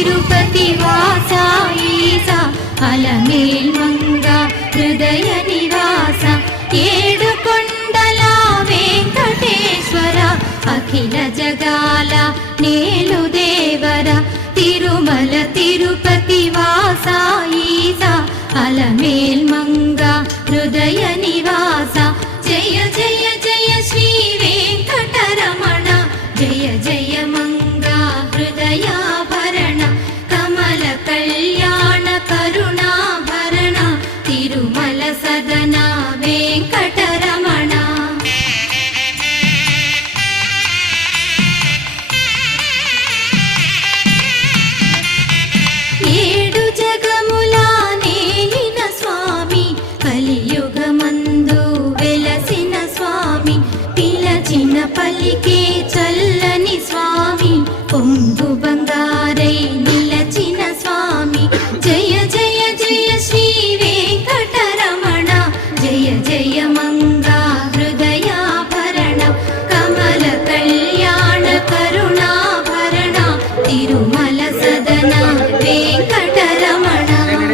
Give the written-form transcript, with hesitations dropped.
తిరుపతి వాస ఈసా అలమేల్ మంగ హృదయ నివాస ఏడు కొండల వెంకటేశ్వర అఖిల జగాల నేలు దేవర తిరుమల తిరుపతి వాస ఈసా అలమేల్ మంగ హృదయ నివాస జయ జయ జయ శ్రీ వెంకటరమణ జయ జయ మంగ హృదయాభరణ కమల కళ్యాణ కరుణాభరణ తిరుమల సదన వెంకటరమణ ఏడు జగముల నేలిన స్వామి కలియుగమందు వెలసిన స్వామి పిలచిన పలికే చల్లని స్వామి పొంగు బంగారై నిలచిన స్వామి జయ జయ జయ శ్రీ వెంకటరమణ జయ జయ మంగా హృదయాభరణ కమల కళ్యాణ కరుణాభరణ తిరుమల సదన వెంకటరమణ మీ